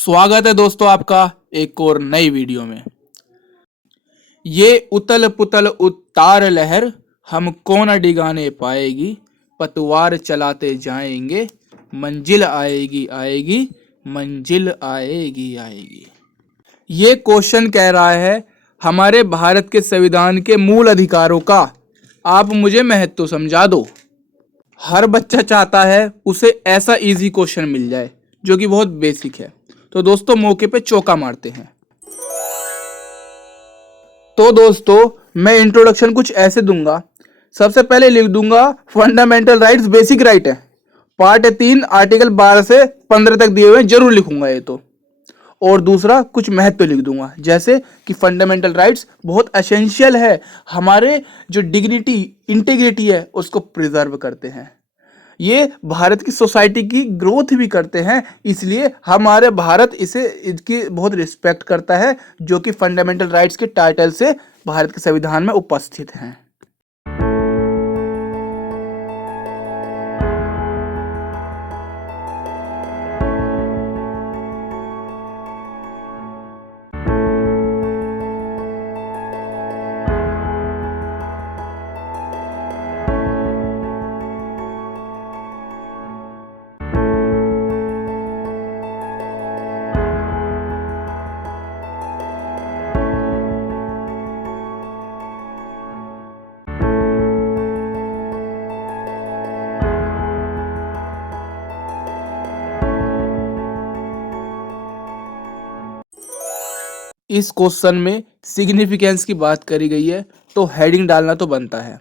स्वागत है दोस्तों आपका एक और नई वीडियो में। ये उतल पुतल उतार लहर हमको न डिगाने पाएगी, पतवार चलाते जाएंगे मंजिल आएगी आएगी, मंजिल आएगी आएगी। ये क्वेश्चन कह रहा है हमारे भारत के संविधान के मूल अधिकारों का आप मुझे महत्व समझा दो। हर बच्चा चाहता है उसे ऐसा इजी क्वेश्चन मिल जाए जो कि बहुत बेसिक है। तो दोस्तों मौके पे चौका मारते हैं। तो दोस्तों मैं इंट्रोडक्शन कुछ ऐसे दूंगा। सबसे पहले लिख दूंगा फंडामेंटल राइट्स बेसिक राइट है, पार्ट 3 आर्टिकल 12 से 15 तक दिए हुए हैं, जरूर लिखूंगा ये तो। और दूसरा कुछ महत्व लिख दूंगा, जैसे कि फंडामेंटल राइट्स बहुत एसेंशियल है, हमारे जो डिग्निटी इंटीग्रिटी है उसको प्रिजर्व करते हैं। ये भारत की सोसाइटी की ग्रोथ भी करते हैं, इसलिए हमारे भारत इसे इसकी बहुत रिस्पेक्ट करता है, जो कि फंडामेंटल राइट्स के टाइटल से भारत के संविधान में उपस्थित हैं। इस क्वेश्चन में सिग्निफिकेंस की बात करी गई है, तो हेडिंग डालना तो बनता है।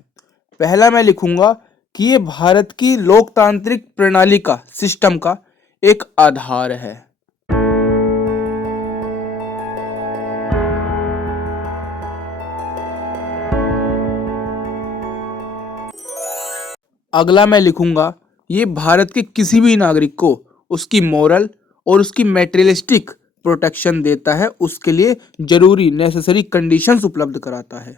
पहला मैं लिखूंगा कि ये भारत की लोकतांत्रिक प्रणाली का सिस्टम का एक आधार है। अगला मैं लिखूंगा ये भारत के किसी भी नागरिक को उसकी मोरल और उसकी मेटेरियलिस्टिक प्रोटेक्शन देता है, उसके लिए जरूरी नेसेसरी कंडीशंस उपलब्ध कराता है।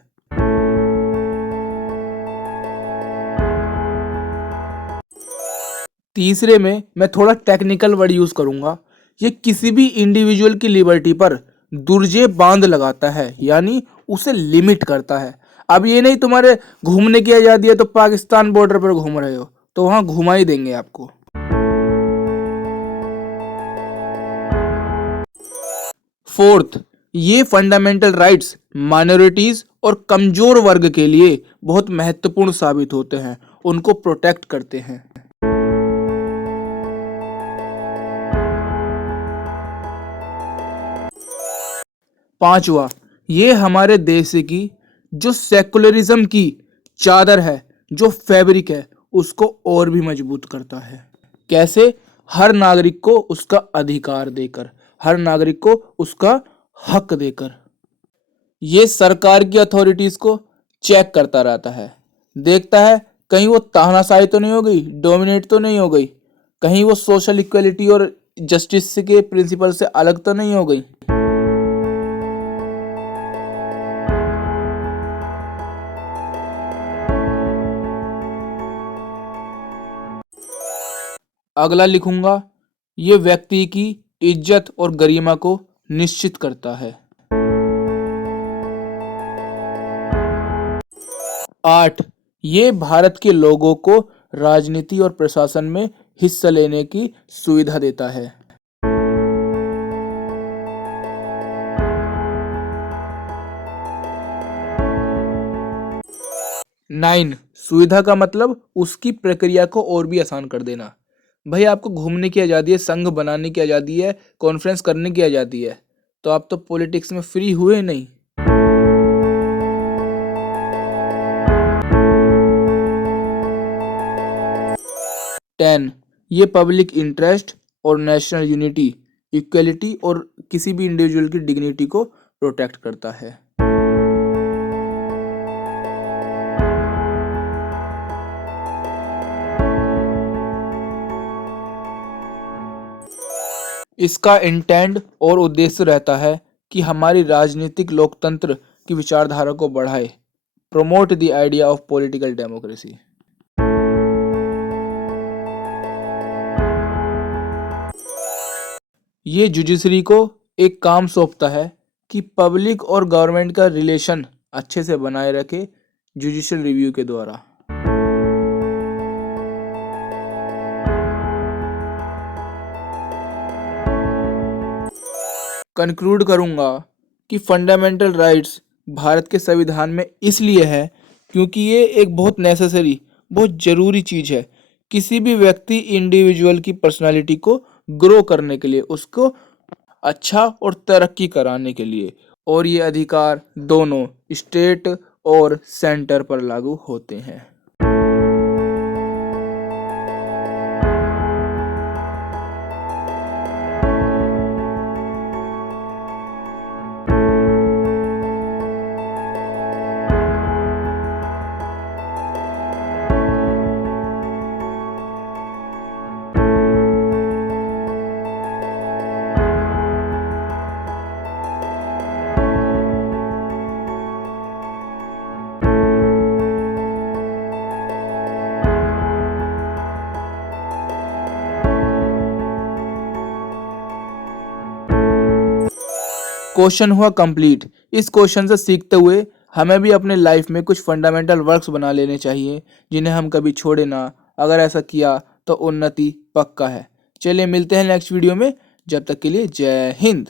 तीसरे में मैं थोड़ा टेक्निकल वर्ड यूज करूंगा। ये किसी भी इंडिविजुअल की लिबर्टी पर दुर्जे बांध लगाता है, यानी उसे लिमिट करता है। अब ये नहीं तुम्हारे घूमने की आजादी है तो पाकिस्तान बॉर्डर पर घूम रहे हो तो वहां घुमा ही देंगे आपको। फोर्थ, ये फंडामेंटल राइट्स माइनॉरिटीज और कमजोर वर्ग के लिए बहुत महत्वपूर्ण साबित होते हैं, उनको प्रोटेक्ट करते हैं। पांचवा, ये हमारे देश की जो सेकुलरिज्म की चादर है, जो फैब्रिक है, उसको और भी मजबूत करता है। कैसे? हर नागरिक को उसका अधिकार देकर, हर नागरिक को उसका हक देकर। ये सरकार की अथॉरिटीज को चेक करता रहता है, देखता है कहीं वो तानाशाही तो नहीं हो गई, डोमिनेट तो नहीं हो गई, कहीं वो सोशल इक्वलिटी और जस्टिस के प्रिंसिपल से अलग तो नहीं हो गई। अगला लिखूंगा ये व्यक्ति की इज्जत और गरिमा को निश्चित करता है। 8, ये भारत के लोगों को राजनीति और प्रशासन में हिस्सा लेने की सुविधा देता है। 9, सुविधा का मतलब उसकी प्रक्रिया को और भी आसान कर देना। भाई आपको घूमने की आज़ादी है, संघ बनाने की आज़ादी है, कॉन्फ्रेंस करने की आज़ादी है, तो आप तो पॉलिटिक्स में फ्री हुए नहीं। टेन, ये पब्लिक इंटरेस्ट और नेशनल यूनिटी, इक्वलिटी और किसी भी इंडिविजुअल की डिग्निटी को प्रोटेक्ट करता है। इसका इंटेंड और उद्देश्य रहता है कि हमारी राजनीतिक लोकतंत्र की विचारधारा को बढ़ाए, promote the idea of political democracy. ये जुडिशरी को एक काम सौंपता है कि पब्लिक और गवर्नमेंट का रिलेशन अच्छे से बनाए रखे जुडिशियल रिव्यू के द्वारा। कंक्लूड करूंगा कि फंडामेंटल राइट्स भारत के संविधान में इसलिए है क्योंकि ये एक बहुत नेसेसरी, बहुत ज़रूरी चीज़ है किसी भी व्यक्ति इंडिविजुअल की पर्सनालिटी को ग्रो करने के लिए, उसको अच्छा और तरक्की कराने के लिए। और ये अधिकार दोनों स्टेट और सेंटर पर लागू होते हैं। क्वेश्चन हुआ कंप्लीट। इस क्वेश्चन से सीखते हुए हमें भी अपने लाइफ में कुछ फंडामेंटल वर्क्स बना लेने चाहिए जिन्हें हम कभी छोड़े ना। अगर ऐसा किया तो उन्नति पक्का है। चलिए मिलते हैं नेक्स्ट वीडियो में, जब तक के लिए जय हिंद।